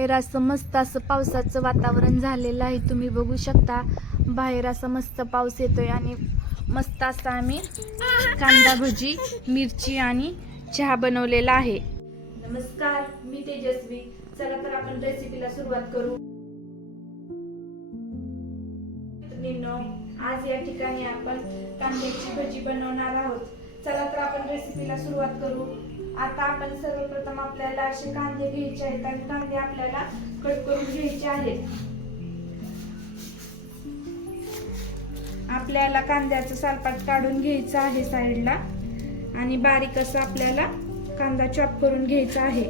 बाहेर असं मस्त असं पावसाचं वातावरण झालेलं आहे. तुम्ही बघू शकता बाहेर असं मस्त पाऊस येतोय आणि मस्त असा आम्ही कांदा भजी मिरची आणि चहा बनवलेला आहे. नमस्कार मी तेजस्वी. चला तर आपण रेसिपीला सुरुवात करू. आज या ठिकाणी आपण कांद्याची भजी बनवणार आहोत. चला तर आपण रेसिपीला सुरुवात करू. आता आपण सर्वप्रथम आपल्याला असे कांदे घ्यायचे आहेत आणि कांदे आपल्याला कट करून घ्यायचे आहेत. आपल्याला कांद्याचं सालपाट काढून घ्यायचं आहे साईडला आणि बारीक असं आपल्याला कांदा चॉप करून घ्यायचा आहे.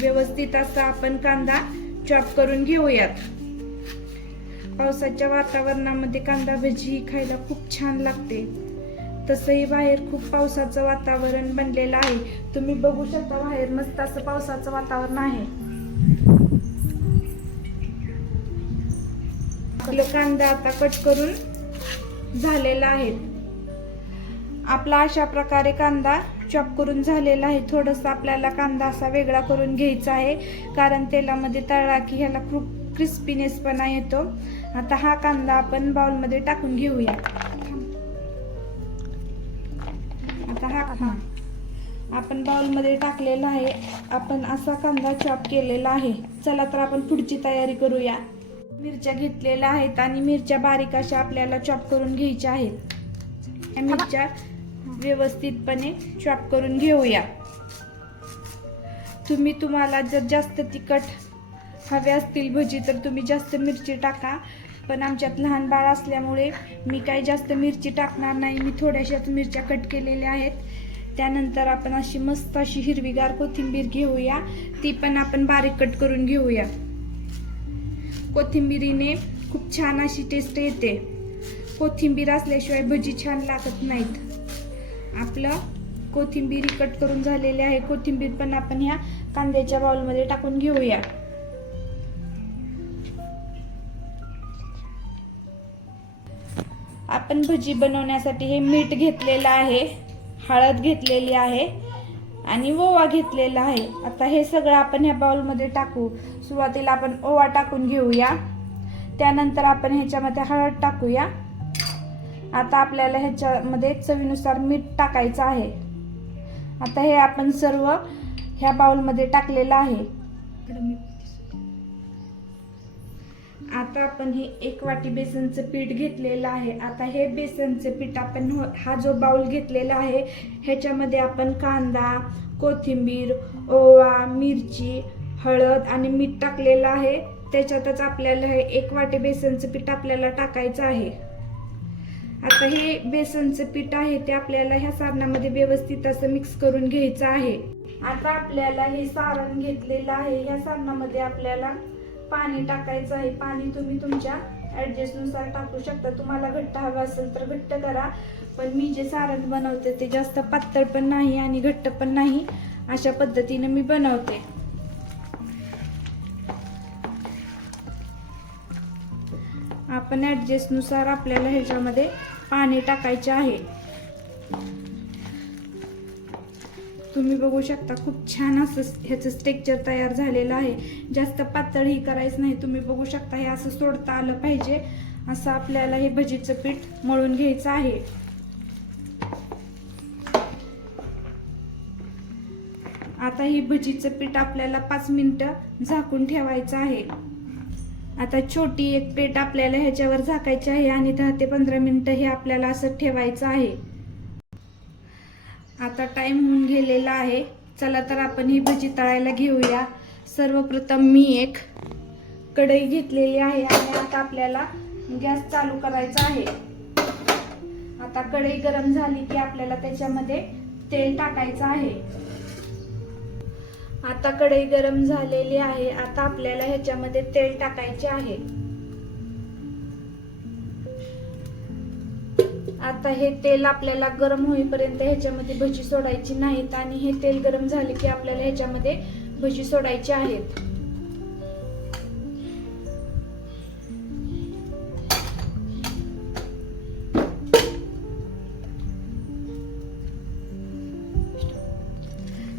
व्यवस्थित असा आपण कांदा चॉप करून घेऊयात. पावसाच्या वातावरणामध्ये कांदा भजी ही खायला खूप छान लागते. तसंही बाहेर खूप पावसाचं वातावरण बनलेलं आहे. तुम्ही बघू शकता बाहेर मस्त असं पावसाचं वातावरण आहे. आपलं कांदा आता कट करून झालेला आहे. आपला अशा प्रकारे कांदा चॉप करून झालेला आहे. थोडंसं आपल्याला कांदा असा वेगळा करून घ्यायचा आहे. कारण तेलामध्ये तळला की ह्याला खूप क्रिस्पीनेसपणा येतो. आता हा कांदा आपण बाउलमध्ये टाकून घेऊया. हा आपण बाउलमध्ये टाकलेला आहे. आपण असा कांदा चॉप केलेला आहे. चला तर आपण पुढची तयारी करूया. मिरच्या घेतलेल्या आहेत आणि मिरच्या बारीक अशा आपल्याला चॉप करून घ्यायच्या आहेत. मिरच्या व्यवस्थितपणे चॉप करून घेऊया. तुम्ही तुम्हाला जर जास्त तिखट हवे असतील भजी तर तुम्ही जास्त मिरची टाका. पण आमच्यात लहान बाळ असल्यामुळे मी काही जास्त मिरची टाकणार नाही. मी थोड्याशाच मिरच्या कट केलेल्या आहेत. त्यानंतर आपण अशी मस्त अशी हिरवीगार कोथिंबीर घेऊया. ती पण आपण बारीक कट करून घेऊया. कोथिंबीरीने खूप छान अशी टेस्ट येते. कोथिंबीर असल्याशिवाय भजी छान लागत नाहीत. आपलं कोथिंबीर कट करून झालेली आहे. कोथिंबीर पण आपण ह्या कांद्याच्या बाउलमध्ये टाकून घेऊया. आपण भजी बनवण्यासाठी हे मीठ घेतलेलं आहे हळद घेतलेली आहे आणि ओवा घेतलेला आहे. आता हे सगळं आपण ह्या बाउलमध्ये टाकू. सुरुवातीला आपण ओवा टाकून घेऊया. त्यानंतर आपण ह्याच्यामध्ये हळद टाकूया. आता आपल्याला ह्याच्यामध्ये चवीनुसार मीठ टाकायचं आहे. आता हे आपण सर्व ह्या बाउलमध्ये टाकलेलं आहे. आता आपण हे एक वाटी बेसनचं पीठ घेतलेलं आहे. आता हे बेसनचं पीठ आपण हो- हा जो बाउल घेतलेला आहे ह्याच्यामध्ये आपण कांदा कोथिंबीर ओवा मिरची हळद आणि मीठ टाकलेलं आहे. त्याच्यातच आपल्याला हे एक वाटी बेसनचं पीठ आपल्याला टाकायचं आहे. आता हे बेसनचं पीठ आहे ते आपल्याला ह्या सारणामध्ये व्यवस्थित असं मिक्स करून घ्यायचं आहे. आता आपल्याला हे सारण घेतलेलं आहे. ह्या सारणामध्ये आपल्याला पाणी टाकायचं आहे. पाणी तुम्ही तुमच्या ॲडजस्टनुसार टाकू शकता. तुम्हाला घट्ट हवं असेल तर घट्ट करा. पण मी जे सारण बनवते ते जास्त पातळ पण नाही आणि घट्ट पण नाही. अशा पद्धतीने मी बनवते. आपण ॲडजस्टनुसार आपल्याला ह्याच्यामध्ये पाणी टाकायचे आहे. तुम्ही बघू शकता खूप छान असं ह्याचं स्टेक्चर तयार झालेलं आहे. जास्त पातळही करायचं नाही तुम्ही बघू शकता हे असं सोडता आलं पाहिजे. असं आपल्याला हे भजीचं पीठ मळून घ्यायचं आहे. आता ही भजीचं पीठ आपल्याला पाच मिनटं झाकून ठेवायचं आहे. आता छोटी एक प्लेट आपल्याला ह्याच्यावर झाकायची आहे आणि दहा ते पंधरा मिनिटं हे आपल्याला असं ठेवायचं आहे. आता टाइम होऊन गेलेला आहे. चला तर आपण ही भजी तळायला घेऊया. सर्वप्रथम मी एक कढई घेतलेली आहे आणि आता आपल्याला गॅस चालू करायचा आहे. आता कढई गरम झाली की आपल्याला त्याच्यामध्ये तेल टाकायचं आहे. आता कढई गरम झालेली आहे. आता आपल्याला ह्याच्यामध्ये तेल टाकायचे आहे. आता हे तेल आपल्याला गरम होईपर्यंत ह्याच्यामध्ये भजी सोडायची नाहीत आणि हे तेल गरम झाले की आपल्याला ह्याच्यामध्ये भजी सोडायची आहेत.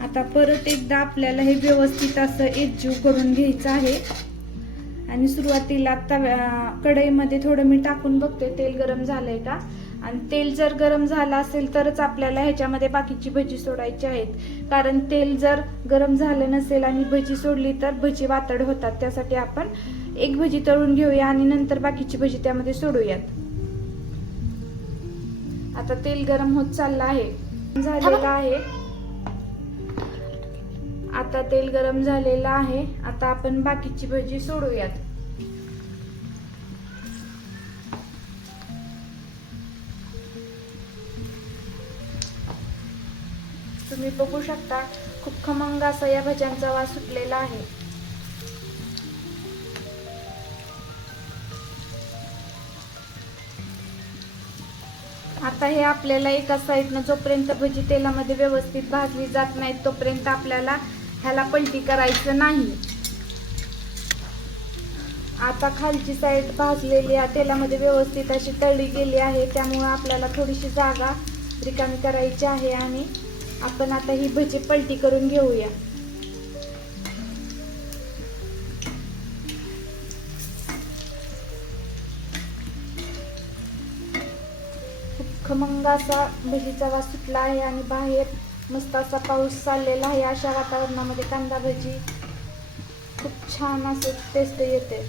आता परत एकदा आपल्याला हे व्यवस्थित असं एकजीव करून घ्यायचं आहे. आणि सुरुवातीला तव्या कढईमध्ये थोडं मी टाकून बघते तेल गरम झालंय का? आणि तेल जर गरम झालं असेल तरच आपल्याला ह्याच्यामध्ये बाकीची भजी सोडायची आहेत. कारण तेल जर गरम झालं नसेल आणि भजी सोडली तर भजी वातड होतात. त्यासाठी आपण एक भजी तळून घेऊया आणि नंतर बाकीची भजी त्यामध्ये सोडूयात. आता तेल गरम होत चाललं आहे. झालेलं आहे. आता तेल गरम झालेलं आहे. आता आपण बाकीची भजी सोडूयात. तुम्ही बघू शकता खूप खमंग असा या भज्यांचा वास सुटलेला आहे. आता हे आपल्याला एका साईडनं जोपर्यंत भजी तेलामध्ये व्यवस्थित भाजली जात नाहीत तोपर्यंत आपल्याला ह्याला पलटी करायचं नाही. आता खालची साईड भाजलेली आहे तेलामध्ये व्यवस्थित अशी तळली गेली आहे त्यामुळे आपल्याला थोडीशी जागा रिकामी करायची आहे आणि आपण आता ही भजी पलटी करून घेऊया. खमंग असा भजीचा वास सुटला आहे आणि बाहेर मस्त असा पाऊस चाललेला आहे. अशा वातावरणामध्ये कांदा भजी खूप छान असे टेस्ट येते.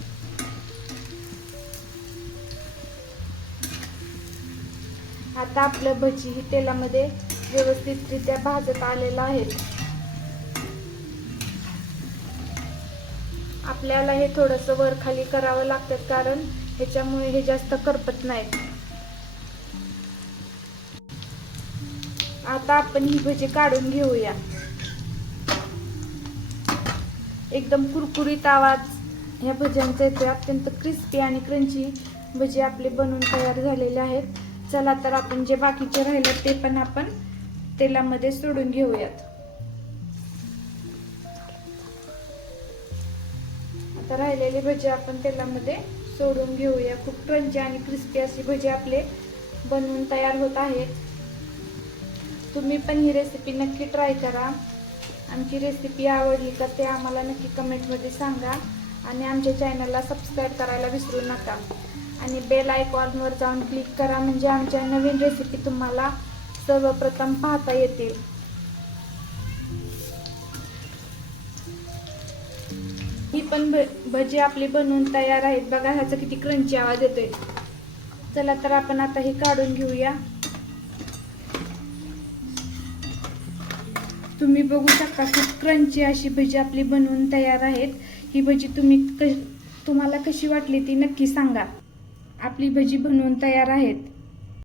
आता आपलं भजी ही तेलामध्ये व्यवस्थितरित्या भाजत आलेलं आहे. आपल्याला हे थोडंसं वर खाली करावं लागतं कारण ह्याच्यामुळे हे जास्त करपत नाहीत. आता आपण ही भजी काढून घेऊया. एकदम कुरकुरीत आवाज ह्या भज्यांचा येतोय. अत्यंत क्रिस्पी आणि क्रंची भजी आपले बनवून तयार झालेले आहेत. चला तर आपण जे बाकीचे राहिले ते पण आपण तेलामध्ये सोडून घेऊयात. आता राहिलेली भजी आपण तेलामध्ये सोडून घेऊया. खूप क्रंची आणि क्रिस्पी अशी भजी आपले बनवून तयार होत आहेत. तुम्ही पण ही रेसिपी नक्की ट्राय करा. आमची रेसिपी आवडली तर ते आम्हाला नक्की कमेंटमध्ये सांगा. आणि आमच्या चॅनलला सबस्क्राईब करायला विसरू नका. आणि बेल आयकॉनवर जाऊन क्लिक करा. म्हणजे आमच्या नवीन रेसिपी तुम्हाला सर्वप्रथम पाहता येतील. ही पण भ- भजी आपली बनवून तयार आहेत. बघा ह्याचा किती क्रंची आवाज येतोय. चला तर आपण आता ही काढून घेऊया. तुम्ही बघू शकता खूप क्रंची अशी भजी आपली बनवून तयार आहेत. ही भजी तुम्ही क तुम्हाला कशी वाटली ती नक्की सांगा. आपली भजी बनवून तयार आहेत.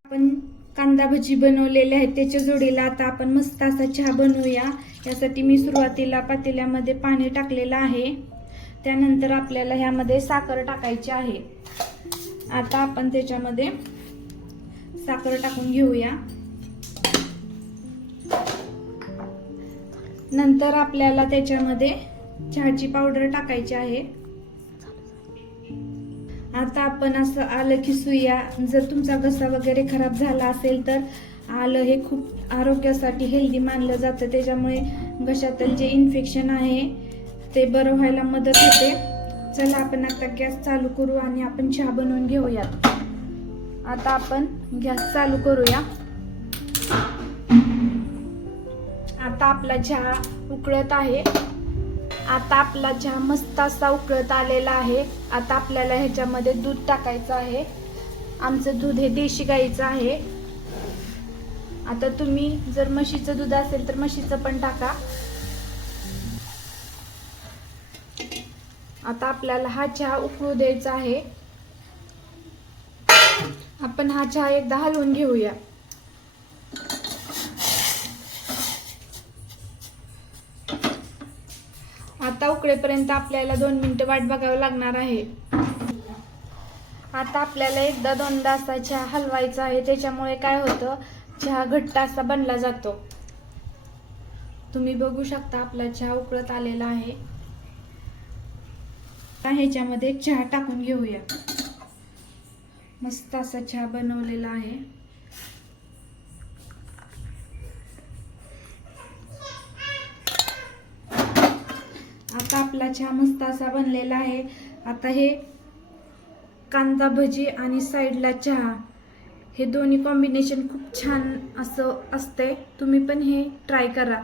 आपण कांदा भजी बनवलेले आहेत त्याच्या जोडीला आता आपण मस्त असा चहा बनवूया. यासाठी मी सुरुवातीला पातेल्यामध्ये पाणी टाकलेलं आहे. त्यानंतर आपल्याला ह्यामध्ये साखर टाकायची आहे. आता आपण त्याच्यामध्ये साखर टाकून घेऊया. नंतर आपल्याला त्याच्यामध्ये चहाची पावडर टाकायची आहे. आता आपण असं आलं की सुया. जर तुमचा घसा वगैरे खराब झाला असेल तर आलं हे खूप आरोग्यासाठी हेल्दी मानलं जातं. त्याच्यामुळे घशातील जे इन्फेक्शन आहे ते बरं व्हायला मदत होते. चला आपण आता गॅस चालू करू आणि आपण चहा बनवून घेऊयात. आता आपण गॅस चालू करूया. आता आपला चहा उकळत आहे. आता आपला चहा मस्त असा उकळत आलेला आहे आता आपल्याला ह्याच्यामध्ये दूध टाकायचं आहे. आमचं दूध हे देशी गाईचं आहे. आता तुम्ही जर म्हशीचं दूध असेल तर म्हशीचं पण टाका. आता आपल्याला हा चहा उकळू द्यायचा आहे. आपण हा चहा एकदा हलवून घेऊया. उकळेपर्यंत आपल्याला दोन मिनिटं वाट बघावं लागणार आहे. आता आपल्याला एकदा दोनदा असा चहा हलवायचा आहे त्याच्यामुळे काय होतं चहा घट्ट असा बनला जातो. तुम्ही बघू शकता आपला चहा उकळत आलेला आहे. आता ह्याच्यामध्ये चहा टाकून घेऊया. मस्त असा चहा बनवलेला आहे. आता आपला चहा मस्त असा बनलेला आहे. आता हे कांदा भजी आणि साईडला चहा. हे दोन्ही कॉम्बिनेशन खूप छान असं असते तुम्ही पण हे ट्राय करा.